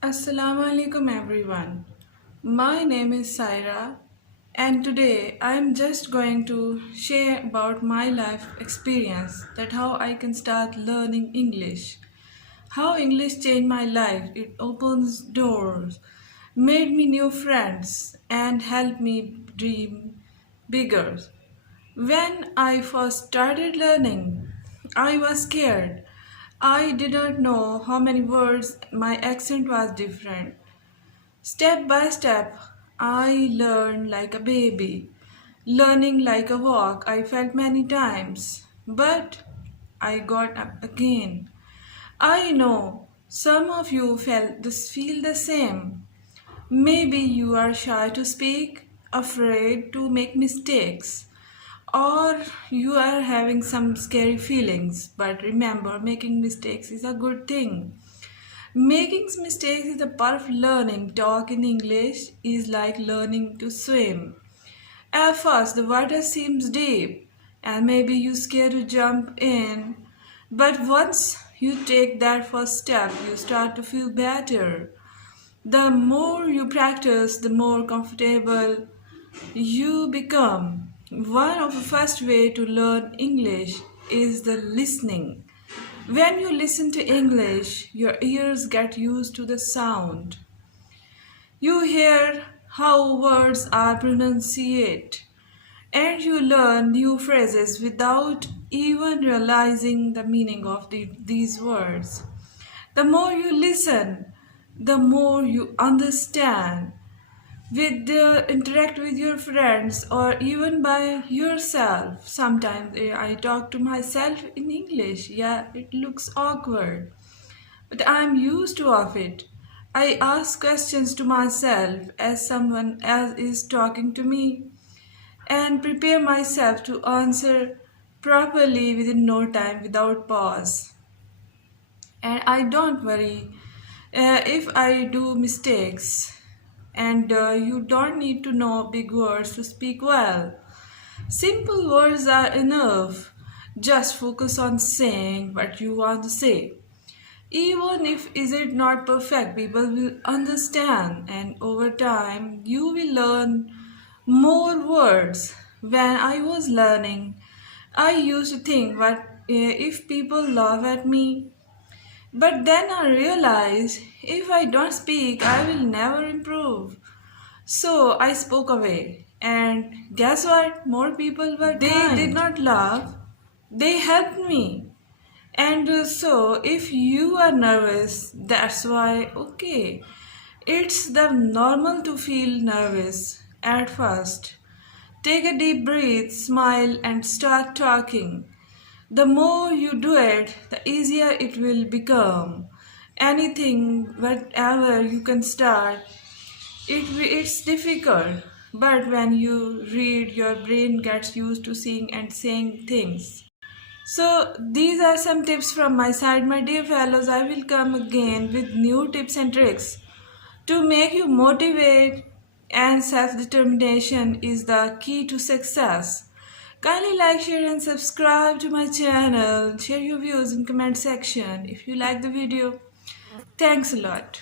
Assalamu alaikum everyone. My name is Saira and today I am just going to share about my life experience that how I can start learning English. How English changed my life. It opens doors, made me new friends and helped me dream bigger. When I first started learning, I was scared. I did not know how many words my accent was different. Step by step, I learned like a baby. Learning like a walk, I felt many times, but I got up again. I know some of you feel the same. Maybe you are shy to speak, afraid to make mistakes, or you are having some scary feelings. But remember, making mistakes is a good thing. Making mistakes is a part of learning. Talk in English is like learning to swim. At first, the water seems deep, and maybe you're scared to jump in. But once you take that first step, you start to feel better. The more you practice, the more comfortable you become. One of the first way to learn English is the listening. When you listen to English, your ears get used to the sound. You hear how words are pronunciated, and you learn new phrases without even realizing the meaning of these words. The more you listen, the more you understand. Interact with your friends or even by yourself. Sometimes I talk to myself in English. Yeah, it looks awkward, but I'm used to of it. I ask questions to myself as someone else is talking to me and prepare myself to answer properly within no time without pause. And I don't worry if I do mistakes. And you don't need to know big words to speak well. Simple words are enough. Just focus on saying what you want to say. Even if is it not perfect, people will understand, and over time you will learn more words. When I was learning, I used to think what if people laugh at me, but then I realized if I don't speak, I will never improve. So I spoke away, and guess what? More people were kind. They did not laugh, they helped me. And so, if you are nervous, that's why, okay. It's the normal to feel nervous at first. Take a deep breath, smile, and start talking. The more you do it, the easier it will become. Anything, whatever you can start, it's difficult. But when you read, your brain gets used to seeing and saying things. So these are some tips from my side, my dear fellows. I will come again with new tips and tricks to make you motivate, and self-determination is the key to success. Kindly like, share and subscribe to my channel. Share your views in comment section if you like the video. Thanks a lot.